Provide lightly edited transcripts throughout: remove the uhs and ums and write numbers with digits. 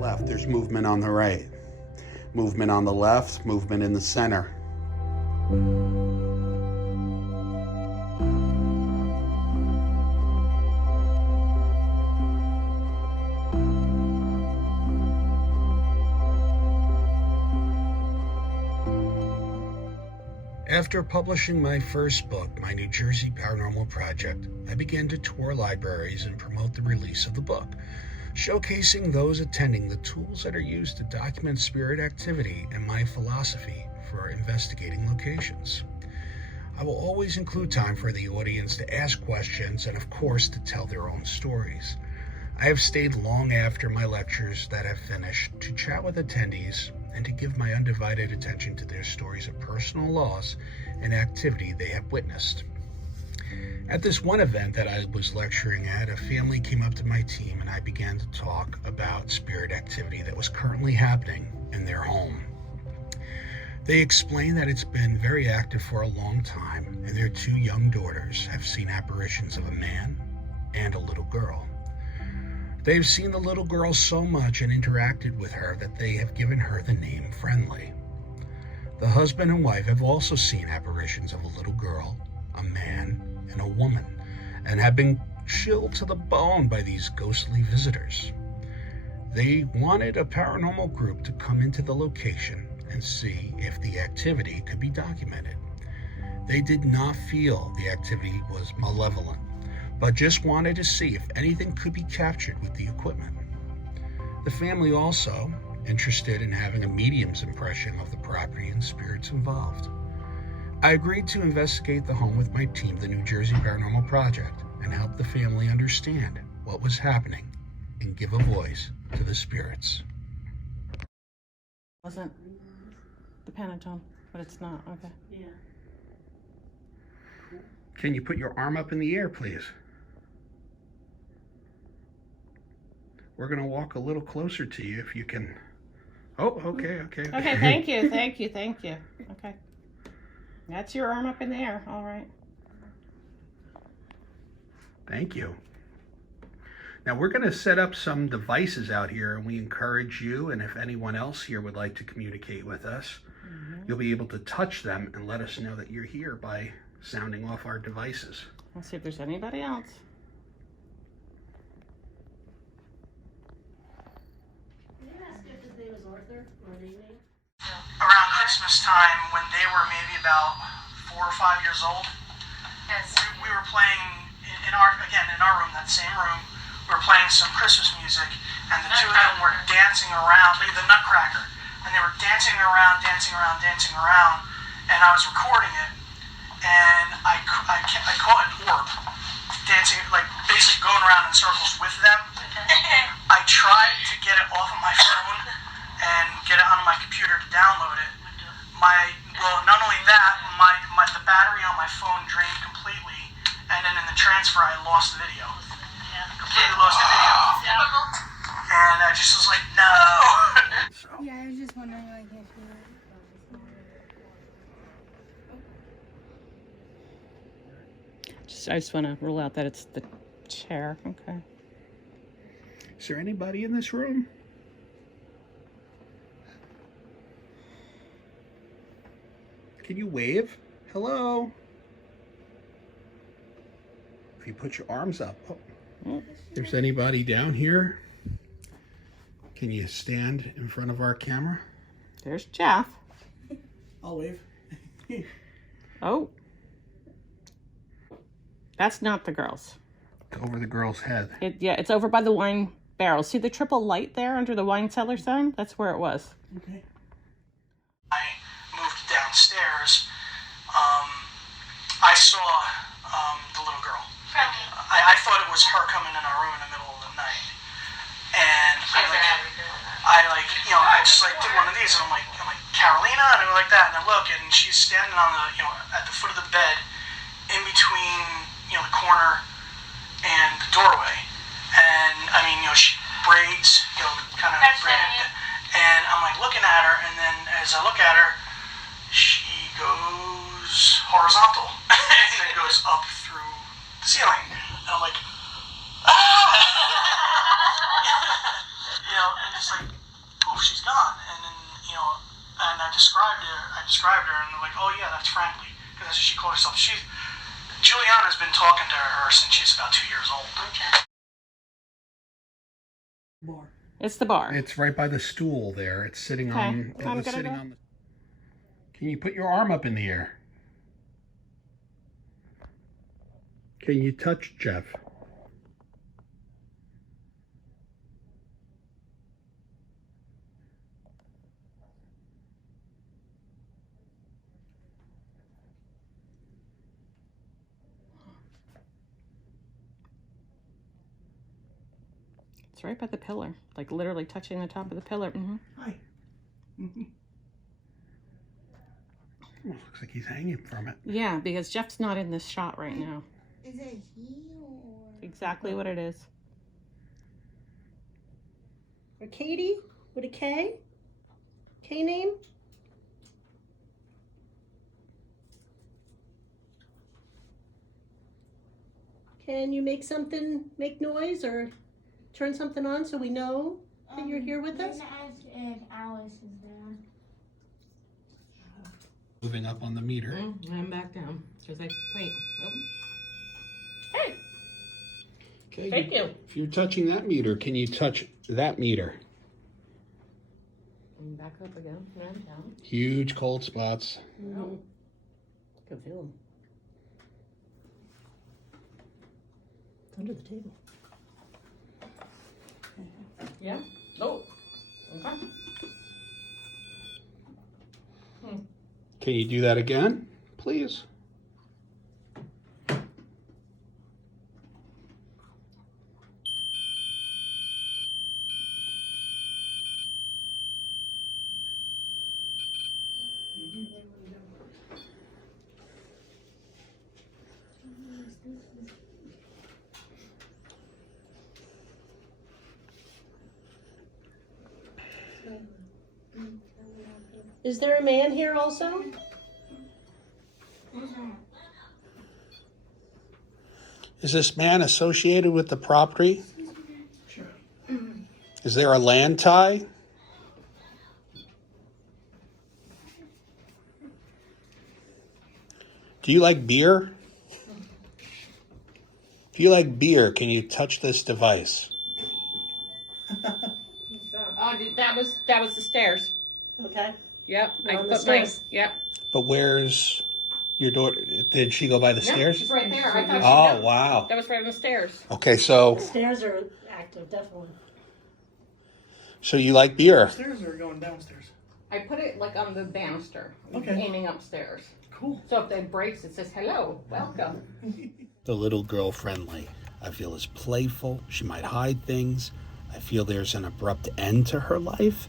left, there's movement on the right. Movement on the left, movement in the center. After publishing my first book, My New Jersey Paranormal Project, I began to tour libraries and promote the release of the book, showcasing those attending the tools that are used to document spirit activity and my philosophy for investigating locations. I will always include time for the audience to ask questions and, of course, to tell their own stories. I have stayed long after my lectures that have finished to chat with attendees and to give my undivided attention to their stories of personal loss and activity they have witnessed. At this one event that I was lecturing at, a family came up to my team and I began to talk about spirit activity that was currently happening in their home. They explained that it's been very active for a long time, and their two young daughters have seen apparitions of a man and a little girl. They've seen the little girl so much and interacted with her that they have given her the name Friendly. The husband and wife have also seen apparitions of a little girl, a man, and a woman, and have been chilled to the bone by these ghostly visitors. They wanted a paranormal group to come into the location and see if the activity could be documented. They did not feel the activity was malevolent, but just wanted to see if anything could be captured with the equipment. The family also interested in having a medium's impression of the property and spirits involved. I agreed to investigate the home with my team, the New Jersey Paranormal Project, and help the family understand what was happening and give a voice to the spirits. Wasn't the Pantone, but it's not, okay. Yeah. Can you put your arm up in the air, please? We're going to walk a little closer to you if you can. Oh, okay. Okay, thank you. Okay. That's your arm up in the air, all right. Thank you. Now we're going to set up some devices out here, and we encourage you, and if anyone else here would like to communicate with us, you'll be able to touch them and let us know that you're here by sounding off our devices. Let's see if there's anybody else. Around Christmas time, when they were maybe about 4 or 5 years old, we were playing in our room, that same room. We were playing some Christmas music, and the two of them were dancing around, like the Nutcracker, and they were dancing around, and I was recording it, and I caught an orb dancing, like basically going around in circles with them. I tried to get it off of my phone and get it onto my computer to download it. Not only that, the battery on my phone drained completely, and then in the transfer I lost the video. Completely lost the video. And I just was like, no! Yeah, I was just wondering why I can't do it. I just want to rule out that it's the chair, okay. Is there anybody in this room? Can you wave? Hello? If you put your arms up. Oh. If there's anybody down here, can you stand in front of our camera? There's Jeff. I'll wave. Oh. That's not the girls. Over the girl's head. It's over by the wine barrel. See the triple light there under the wine cellar sign? That's where it was. Okay. I moved downstairs. I saw the little girl. I thought it was her coming in our room in the middle of the night. And I just did one of these, and I'm like, Carolina? And I go like that, and I look, and she's standing on the, at the foot of the bed, in between, the corner and the doorway. And, she braids, kind of braided. And I'm looking at her, and then as I look at her, she goes horizontal. And then goes up through the ceiling. And I'm like, ah! and just like, poof, she's gone. And then, and I described her, and they're like, oh yeah, that's Friendly, because that's what she called herself. Juliana's been talking to her since she's about 2 years old. Okay. Bar. It's the bar. It's right by the stool there. It's sitting on. I'm gonna go. Can you put your arm up in the air? Can you touch Jeff? It's right by the pillar, like literally touching the top of the pillar. Mm-hmm. Hi. Mm-hmm. Well, looks like he's hanging from it. Yeah, because Jeff's not in this shot right now. Is it he or? Exactly what it is. Or Katie with a K? K name? Can you make noise or turn something on so we know that you're here with us? Ask if Alice is there. Moving up on the meter. I'm back down. She's like, wait. Oh. Hey. Okay. Thank you. If you're touching that meter, can you touch that meter? And back up again. And I'm down. Huge cold spots. Mm-hmm. Can feel them. It's under the table. Yeah? Oh. Okay. Can you do that again, please? Is there a man here also? Is this man associated with the property? Sure. Is there a land tie? Do you like beer? If you like beer, can you touch this device? Oh, that was the stairs. Okay. Yep. We're on the stairs. Yep. But where's your daughter? Did she go by the Yep, stairs? she's right there. I thought Oh, wow. that was right on the stairs. Okay, so Stairs are active, definitely. you like beer? Upstairs or going downstairs? I put it like on the banister, Okay. aiming upstairs. Cool. So if it breaks, it says, hello, welcome. The little girl Friendly, I feel, is playful. She might hide things. I feel there's an abrupt end to her life.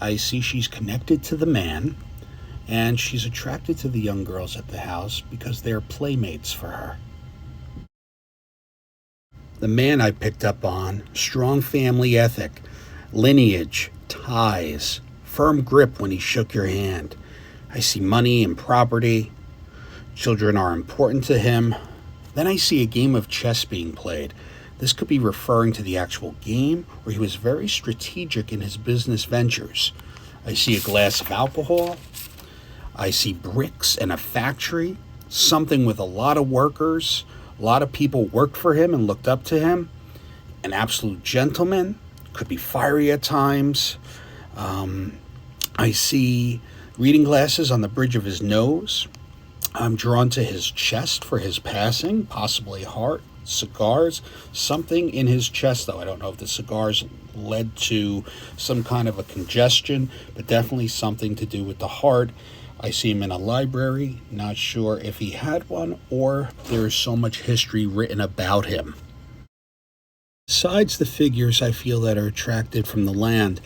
I see she's connected to the man, and she's attracted to the young girls at the house because they're playmates for her. The man I picked up on, strong family ethic, lineage, ties, firm grip when he shook your hand. I see money and property. Children are important to him. Then I see a game of chess being played. This could be referring to the actual game, or he was very strategic in his business ventures. I see a glass of alcohol. I see bricks and a factory, something with a lot of workers. A lot of people worked for him and looked up to him. An absolute gentleman, could be fiery at times. I see reading glasses on the bridge of his nose. I'm drawn to his chest for his passing, possibly heart, cigars, something in his chest, though. I don't know if the cigars led to some kind of a congestion, but definitely something to do with the heart. I see him in a library, not sure if he had one or there's so much history written about him. Besides the figures I feel that are attracted from the land,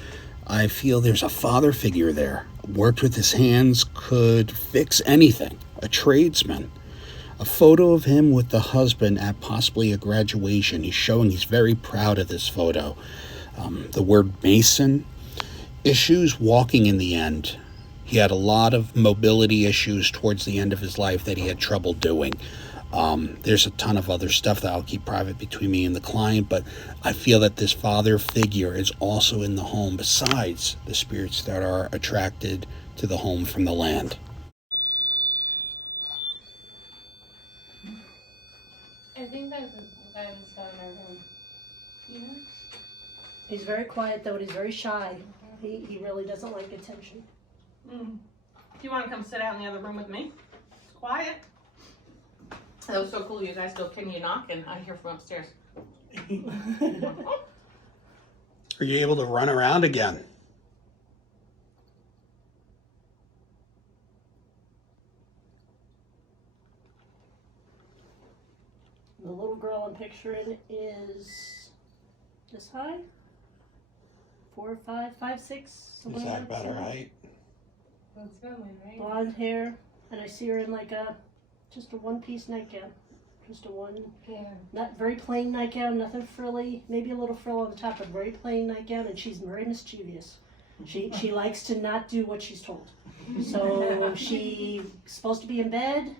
I feel there's a father figure there. Worked with his hands, could fix anything. A tradesman. A photo of him with the husband at possibly a graduation. He's showing he's very proud of this photo. The word Mason. Issues walking in the end. He had a lot of mobility issues towards the end of his life that he had trouble doing. There's a ton of other stuff that I'll keep private between me and the client, but I feel that this father figure is also in the home besides the spirits that are attracted to the home from the land. I think that's the guy who's found in our room. You know? He's very quiet though, and he's very shy. He really doesn't like attention. Do you want to come sit out in the other room with me? It's quiet. That was so cool. You guys go, can you knock? And I hear from upstairs. Are you able to run around again? The little girl I'm picturing is this high? 4, 5, 5, 6. Is something that like better, right? That's family, right? Blonde hair, and I see her in like just a one-piece nightgown. Just a one, Yeah. not very plain nightgown, nothing frilly, maybe a little frill on the top, but very plain nightgown, and she's very mischievous. She likes to not do what she's told. So she's supposed to be in bed,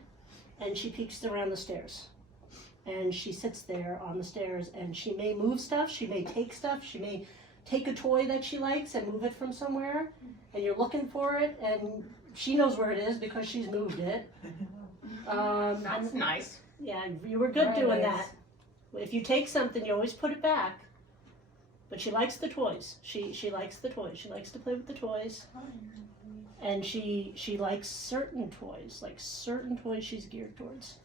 and she peeks around the stairs. And she sits there on the stairs, and she may move stuff, she may take stuff, she may take a toy that she likes and move it from somewhere, and you're looking for it, and she knows where it is because she's moved it. That's nice. Yeah, you were good doing that. If you take something, you always put it back. But she likes the toys. She likes the toys. She likes to play with the toys. And she likes certain toys. Like certain toys she's geared towards.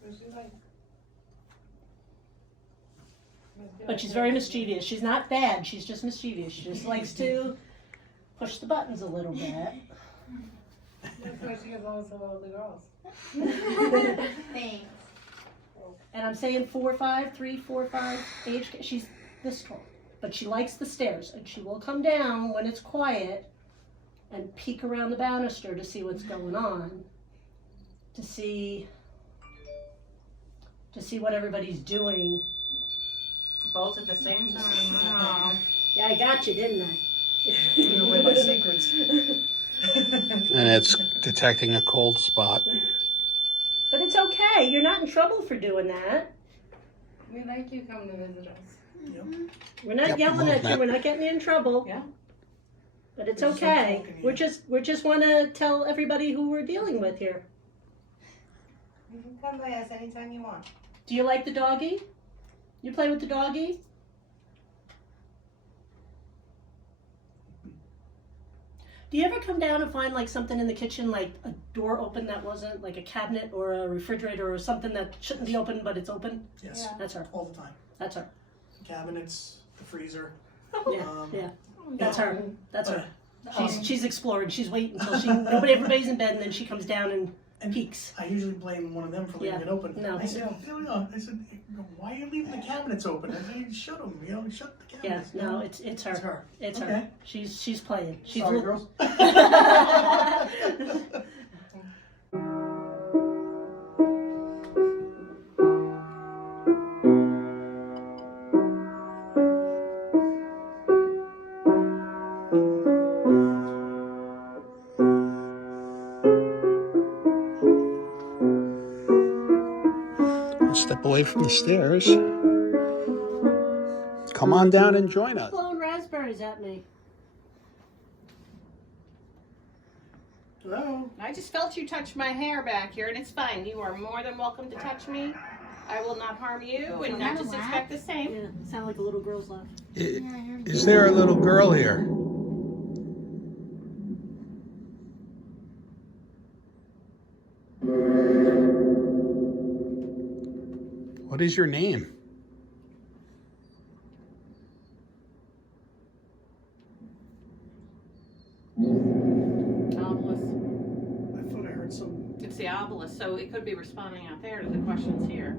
But she's very mischievous. She's not bad. She's just mischievous. She just likes to push the buttons a little bit. That's why she gets along so well with the girls. Thanks. And I'm saying 4, 5, 3, 4, 5 age. She's this tall, but she likes the stairs, and she will come down when it's quiet and peek around the banister to see what's going on, to see what everybody's doing. Both at the same time. Oh. Yeah, I got you, didn't I? Give away my secrets. And it's detecting a cold spot. But it's okay. You're not in trouble for doing that. We like you come to visit us. Yep. We're not Yep, yelling at you. movement. We're not getting you in trouble. Yeah. But it's There's some okay. talking, We just want to tell everybody who we're dealing with here. You can come by us anytime you want. Do you like the doggy? You play with the doggy? Do you ever come down and find like something in the kitchen, like a door open that wasn't, like a cabinet or a refrigerator or something that shouldn't be open but it's open? Yes, Yeah. That's her. all the time. That's her. Cabinets, the freezer. Yeah, yeah. Oh, That's her. That's her. Um, She's exploring. She's waiting until everybody's in bed, and then she comes down and peeks. I usually blame one of them for leaving Yeah. it open. No. I said, why are you leaving the cabinets open? I said, shut them, shut the Yeah, cabinets. no, it's her. It's her. It's Okay. her. She's playing. She's Sorry, girls. We'll step away from the stairs. Come on down and join us. blowing raspberries at me. Hello. I just felt you touch my hair back here, and it's fine. You are more than welcome to touch me. I will not harm you, and I just expect the same. Yeah, sound like a little girl's laugh. Is there a little girl here? What is your name? Obelisk. I thought I heard some. It's the obelisk, so it could be responding out there to the questions here.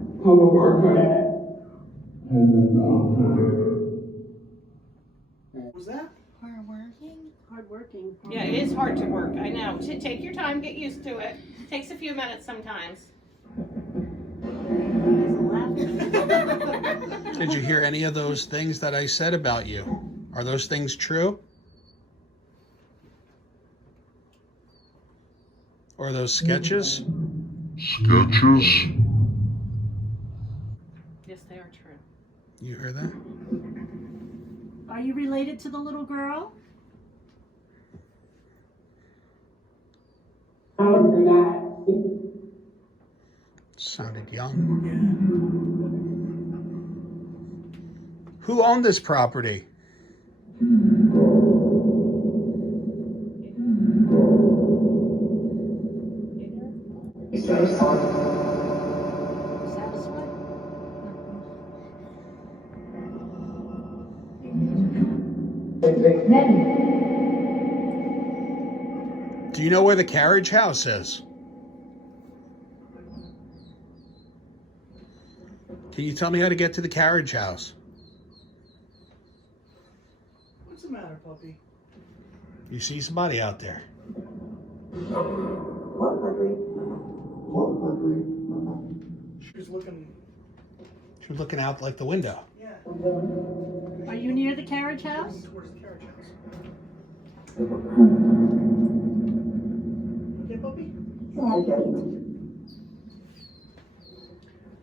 What was that? Hard working? Hardworking. Yeah, it is hard to work. I know. Take your time, get used to it. Takes a few minutes sometimes. Did you hear any of those things that I said about you? Are those things true? Or are those sketches? Sketches? What was that? Hard working? Yeah, it is hard to work. I know. Take your time, get used to it. Takes a few minutes sometimes. Did you hear any of those things that I said about you? Are those things true? Or are those sketches? Or are those sketches? Sketches? You heard that? Are you related to the little girl? Sounded young. Who owned this property? Satisfied? Do you know where the carriage house is? Can you tell me how to get to the carriage house? What's the matter, puppy? You see somebody out there? She was looking. She was looking out like the window. Yeah. Are you near the carriage house? Towards the carriage house. Okay, puppy?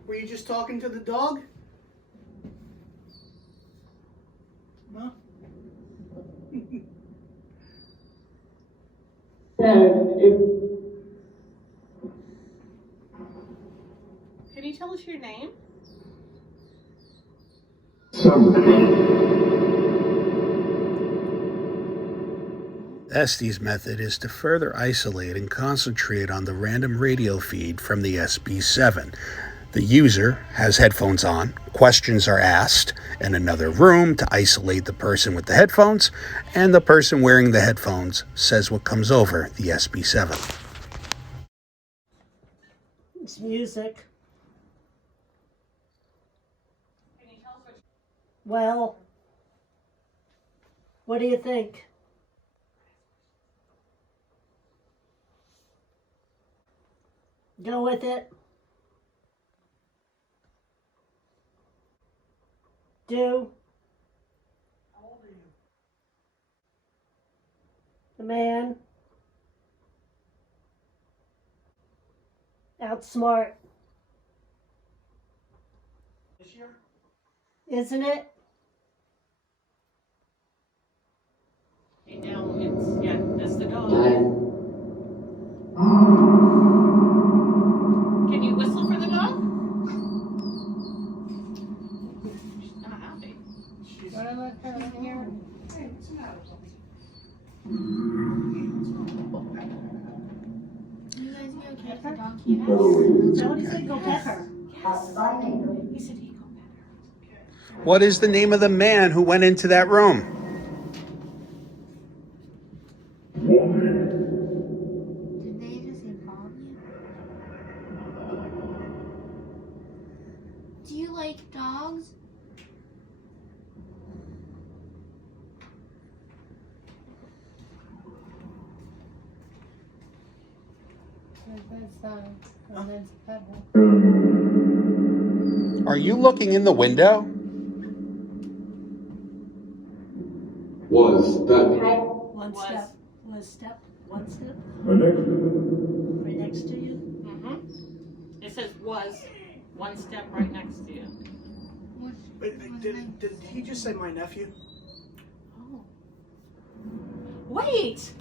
Were you just talking to the dog? No? Can you tell us your name? Estes method is to further isolate and concentrate on the random radio feed from the SB7. The user has headphones on, questions are asked in another room to isolate the person with the headphones, and the person wearing the headphones says what comes over the SB7. It's music. Can you tell us what Well, what do you think? Go with it. Do. How old are you? The man. Outsmart. This year? Isn't it? Okay, now it's, yeah, that's the dog. Can you whistle for the dog? She's not happy. She's. What am I having here? Hey, what's the matter, puppy? You guys be okay if the dog came out? Somebody said go pet her. He said he'd go better. What is the name of the man who went into that room? Did they just involve you? Do you like dogs? That's pebble. Are you looking in the window? Was that One Was. step. Was step. One step. my next? Right next to you. Mm-hmm. It says was one step right next to you. Wait, did he just say my nephew? Oh. Wait!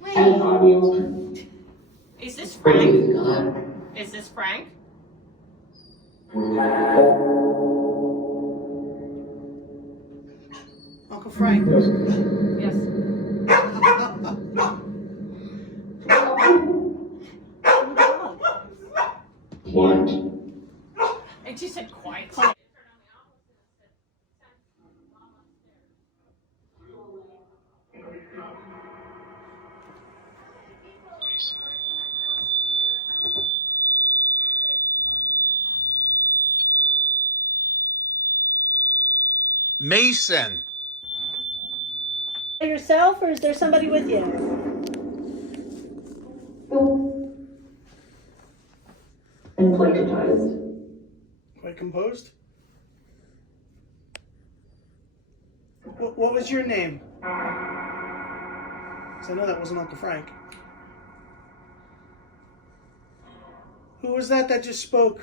Wait. Is this Frank? Is this Frank? Uncle Frank. Yes. What? And she said quiet. Mason. By yourself, or is there somebody with you? And plagiarized. Quite composed. What was your name? 'Cause I know that wasn't Uncle Frank. Who was that just spoke?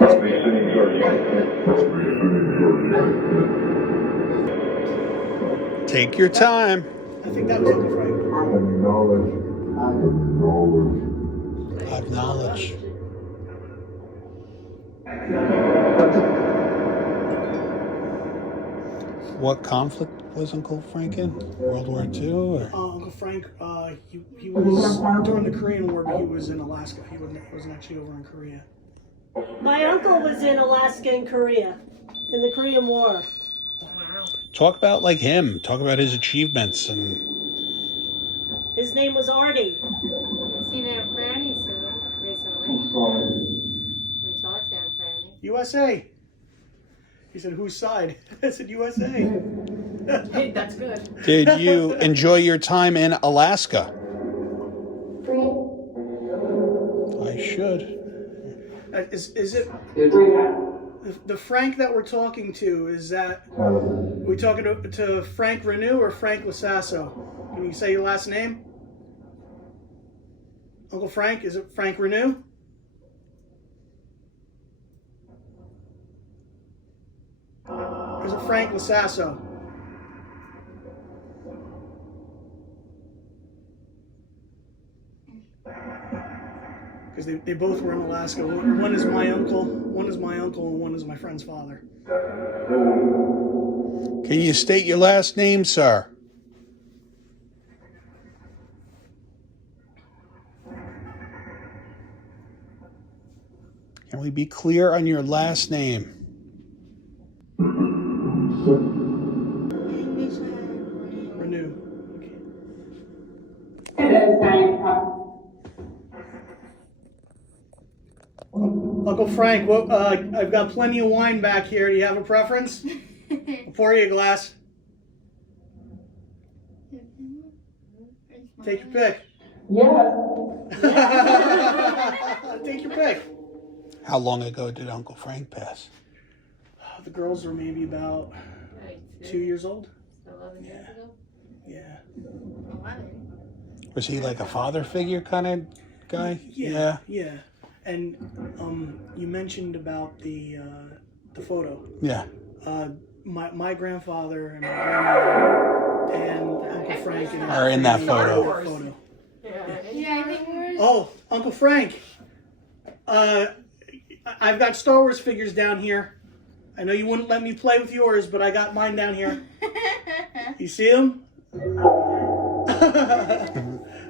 Take your time. I think that was Uncle Frank. I've knowledge. What conflict was Uncle Frank in? World War II? Or? Uncle Frank, he was during the Korean War, but he was in Alaska. He wasn't actually over in Korea. My uncle was in Alaska and Korea in the Korean War. Wow. Talk about like him. Talk about his achievements and. His name was Artie. I've seen it at Franny's recently. My sauce at Franny. USA. He said, "Whose side?" I said, "USA." Hey, that's good. Did you enjoy your time in Alaska? I should. Is it the Frank that we're talking to? Is that we talking to Frank Renew or Frank Lasasso? Can you say your last name? Uncle Frank, is it Frank Renew? Or is it Frank Lasasso? Because they both were in Alaska. One is my uncle, and one is my friend's father. Can you state your last name, sir? Can we be clear on your last name? Renew. Uncle Frank, I've got plenty of wine back here. Do you have a preference? I'll pour you a glass. Take your pick. Yeah. Take your pick. How long ago did Uncle Frank pass? The girls were maybe about 2 years old. 11 years ago? Yeah. 11. Was he like a father figure kind of guy? Yeah. And you mentioned about the photo. Yeah. My grandfather and my grandmother and Uncle Frank and Are in that photo. Yeah, I think we're... Oh, Uncle Frank. I've got Star Wars figures down here. I know you wouldn't let me play with yours, but I got mine down here. You see them?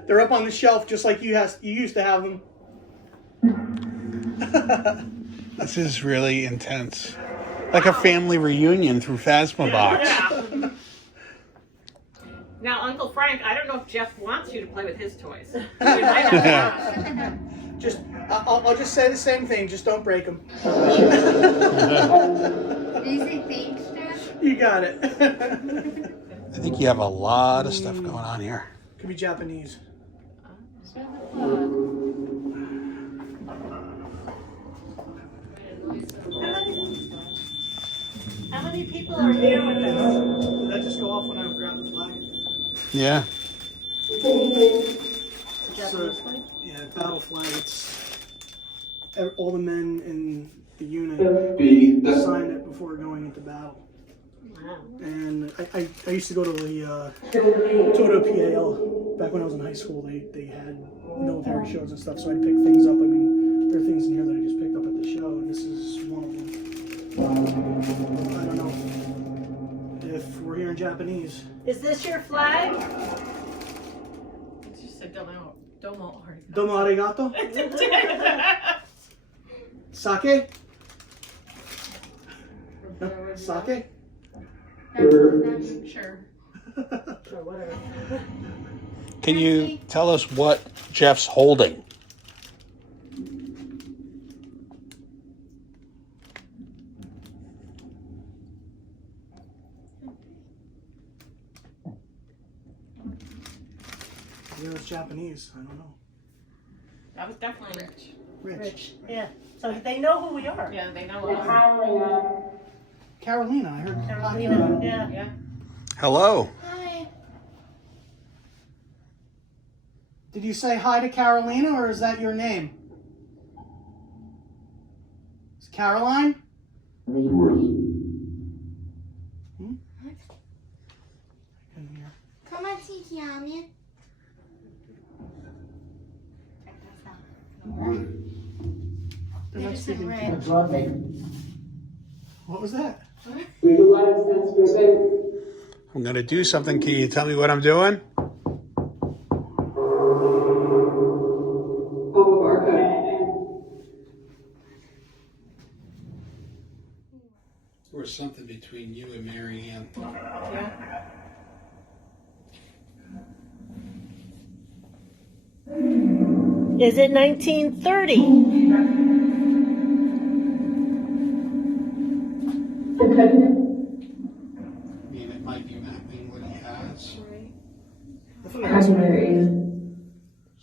They're up on the shelf just like you used to have them. This is really intense. Like a family reunion through Phasmabox. Yeah. Now, Uncle Frank, I don't know if Jeff wants you to play with his toys. We might have to ask. I'll just say the same thing. Just don't break them. Did you say thanks, Jeff? You got it. I think you have a lot of stuff going on here. Could be Japanese. How many people are here with us? Did that just go off when I grabbed the flag? Yeah. It's a Japanese flag? Yeah, battle flag. It's all the men in the unit signed it before going into battle. Wow. And I used to go to the Toto PAL back when I was in high school. They had military shows and stuff, so I'd pick things up. I mean, there are things in here that I just picked up at the show, and this is one of them. I don't know if we're hearing Japanese. Is this your flag? It's just a domo arigato. Domo arigato. Sake? No? Sake? Sure. Or whatever. Can you tell us what Jeff's holding? Yeah, it's Japanese. I don't know. That was definitely rich. Rich. Yeah. So they know who we are. Yeah, they know us. Carolina, I heard. Carolina. Yeah. Yeah. Hello. Hi. Did you say hi to Carolina, or is that your name? It's Caroline? key on you? They're not speaking. What was that? I'm going to do something. Can you tell me what I'm doing? Or something between you and Maryann. Yeah. Is it 1930? I mean, it might be mapping what he has,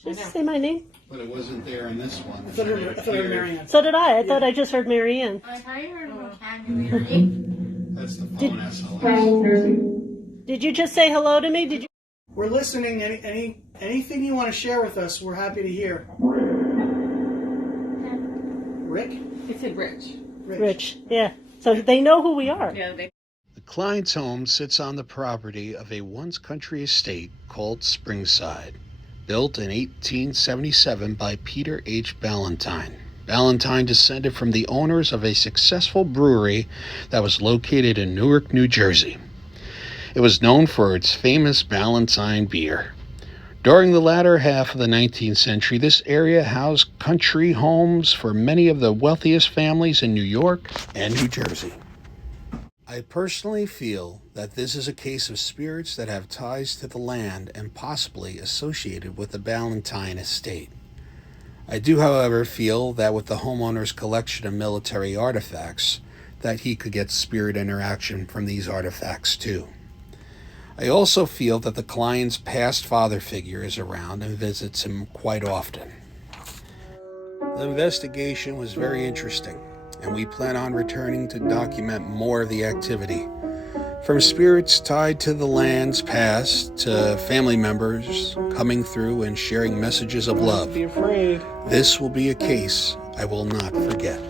Just say my name. but it wasn't there in this one. I thought it was Maryann. So did I. I thought I just heard Maryann. I thought you heard vocabulary. That's the phone SLS. Did you just say hello to me? Did you? We're listening. Anything you want to share with us, we're happy to hear. Rick? He said Rich. Rich. Yeah. So they know who we are. Yeah, they. The client's home sits on the property of a once country estate called Springside, built in 1877 by Peter H. Ballantyne. Ballantyne descended from the owners of a successful brewery that was located in Newark, New Jersey. It was known for its famous Ballantyne beer. During the latter half of the 19th century, this area housed country homes for many of the wealthiest families in New York and New Jersey. I personally feel that this is a case of spirits that have ties to the land and possibly associated with the Ballantyne estate. I do, however, feel that with the homeowner's collection of military artifacts, that he could get spirit interaction from these artifacts too. I also feel that the client's past father figure is around and visits him quite often. The investigation was very interesting, and we plan on returning to document more of the activity. From spirits tied to the land's past to family members coming through and sharing messages of love. Be afraid. This will be a case I will not forget.